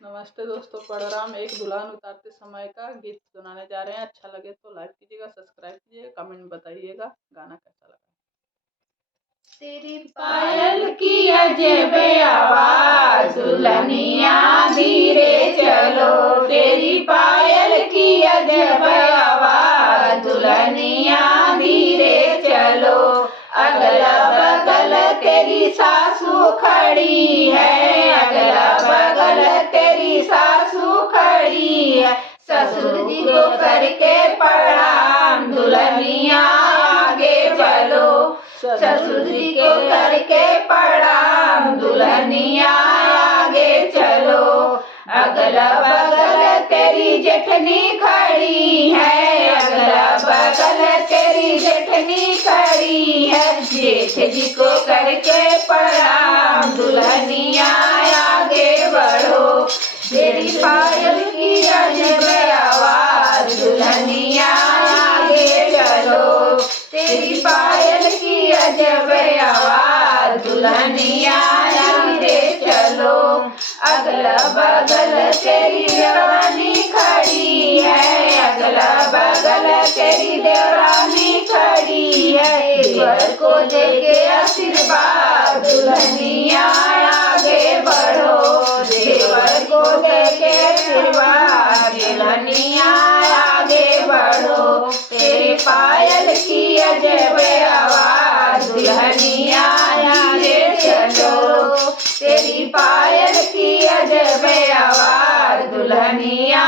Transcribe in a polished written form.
नमस्ते दोस्तों, प्रोग्राम एक दुल्हन उतारते समय का गीत सुनाने जा रहे हैं। अच्छा लगे तो लाइक कीजिएगा, सब्सक्राइब कीजिएगा, कमेंट में बताइएगा गाना कैसा लगा। तेरी पायल की अजब आवाज, दुल्हनिया धीरे चलो। तेरी पायल की अजब आवाज, दुल्हनिया धीरे चलो। अगला बगल तेरी सासू खड़ी है, अगला बगल तेरी सासू खड़ी है। ससुर जी को करके प्रणाम, दुल्हनिया आगे चलो। ससुर जी को करके प्रणाम, दुल्हनिया आगे चलो। अगला बगल तेरी जेठनी खड़ी है, अगला बगल तेरी जेठनी खड़ी है। जेठ जी को करके प्रणाम, दुल्हनिया आगे बढ़ो। तेरी पायल की अजब आवाज, दुल्हनिया आगे चलो। तेरी पायल की अजब आवाज, दुल्हनिया आगे चलो। अगला बगल तेरी देवरानी खड़ी है, अगला बगल तेरी देवरानी खड़ी है। देवर को देके आशीर्वाद, दुल्हनिया आगे बढ़ो। देवर को देके आशीर्वाद, दुल्हनिया आगे बढ़ो। तेरी पायल की अजब आवाज, दुल्हनिया आगे चलो। तेरी पायल की अजब आवाज, दुल्हनिया